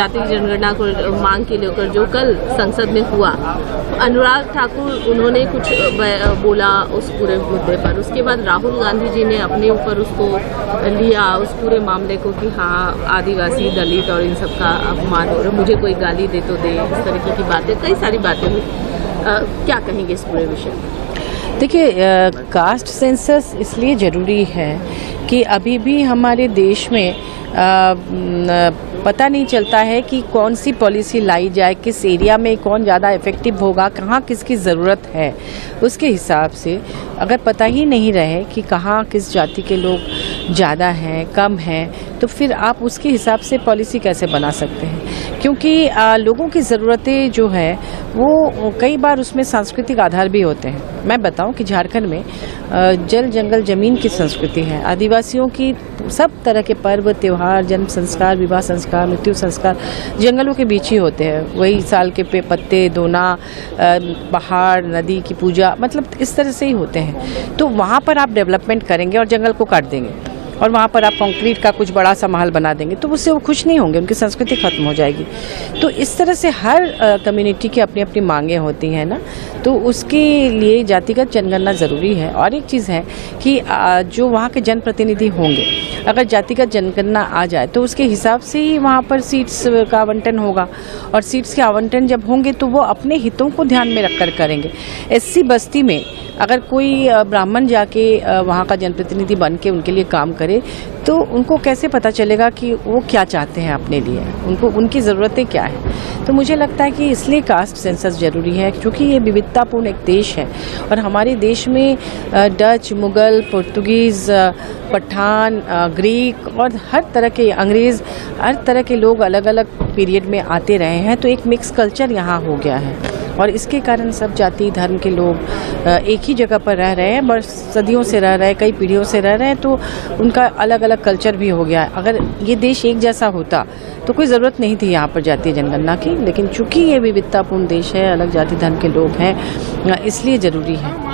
जाति जनगणना को मांग के लेकर जो कल संसद में हुआ, अनुराग ठाकुर उन्होंने कुछ बोला उस पूरे मुद्दे पर। उसके बाद राहुल गांधी जी ने अपने ऊपर उसको लिया, उस पूरे मामले को, कि हाँ आदिवासी दलित और इन सब का अपमान हो रहा, मुझे कोई गाली दे तो दे, इस तरीके की बातें, कई सारी बातें हुई। क्या कहेंगे इस पूरे विषय में? देखिए, कास्ट सेंसस इसलिए ज़रूरी है कि अभी भी हमारे देश में पता नहीं चलता है कि कौन सी पॉलिसी लाई जाए, किस एरिया में कौन ज़्यादा इफ़ेक्टिव होगा, कहाँ किसकी ज़रूरत है। उसके हिसाब से अगर पता ही नहीं रहे कि कहाँ किस जाति के लोग ज़्यादा हैं, कम हैं, तो फिर आप उसके हिसाब से पॉलिसी कैसे बना सकते हैं? क्योंकि लोगों की ज़रूरतें जो है वो कई बार उसमें सांस्कृतिक आधार भी होते हैं। मैं बताऊं कि झारखंड में जल जंगल ज़मीन की संस्कृति है। आदिवासियों की सब तरह के पर्व त्योहार, जन्म संस्कार, विवाह संस्कार, मृत्यु संस्कार जंगलों के बीच ही होते हैं। वही साल के पत्ते धोना, पहाड़ नदी की पूजा, मतलब इस तरह से ही होते हैं। तो वहाँ पर आप डेवलपमेंट करेंगे और जंगल को काट देंगे और वहाँ पर आप कंक्रीट का कुछ बड़ा सा महल बना देंगे, तो उससे वो खुश नहीं होंगे, उनकी संस्कृति खत्म हो जाएगी। तो इस तरह से हर कम्युनिटी की अपनी अपनी मांगें होती हैं ना, तो उसके लिए जातिगत जनगणना ज़रूरी है। और एक चीज़ है कि जो वहाँ के जनप्रतिनिधि होंगे, अगर जातिगत जनगणना आ जाए तो उसके हिसाब से ही वहाँ पर सीट्स का आवंटन होगा, और सीट्स के आवंटन जब होंगे तो वो अपने हितों को ध्यान में रखकर करेंगे। एससी बस्ती में अगर कोई ब्राह्मण जाके वहाँ का जनप्रतिनिधि बन के उनके लिए काम करे, तो उनको कैसे पता चलेगा कि वो क्या चाहते हैं अपने लिए, उनको उनकी ज़रूरतें क्या है। तो मुझे लगता है कि इसलिए कास्ट सेंसस ज़रूरी है, क्योंकि ये विविधतापूर्ण एक देश है और हमारे देश में Dutch, Mughal, Portuguese, Pathan, Greek और हर तरह के अंग्रेज़, हर तरह के लोग अलग अलग पीरियड में आते रहे हैं। तो एक मिक्स कल्चर यहाँ हो गया है और इसके कारण सब जाति धर्म के लोग एक ही जगह पर रह रहे हैं, बस सदियों से रह रहे हैं, कई पीढ़ियों से रह रहे हैं, तो उनका अलग अलग कल्चर भी हो गया है। अगर ये देश एक जैसा होता तो कोई ज़रूरत नहीं थी यहाँ पर जातीय जनगणना की, लेकिन चूंकि ये विविधतापूर्ण देश है, अलग जाति धर्म के लोग हैं, इसलिए ज़रूरी है।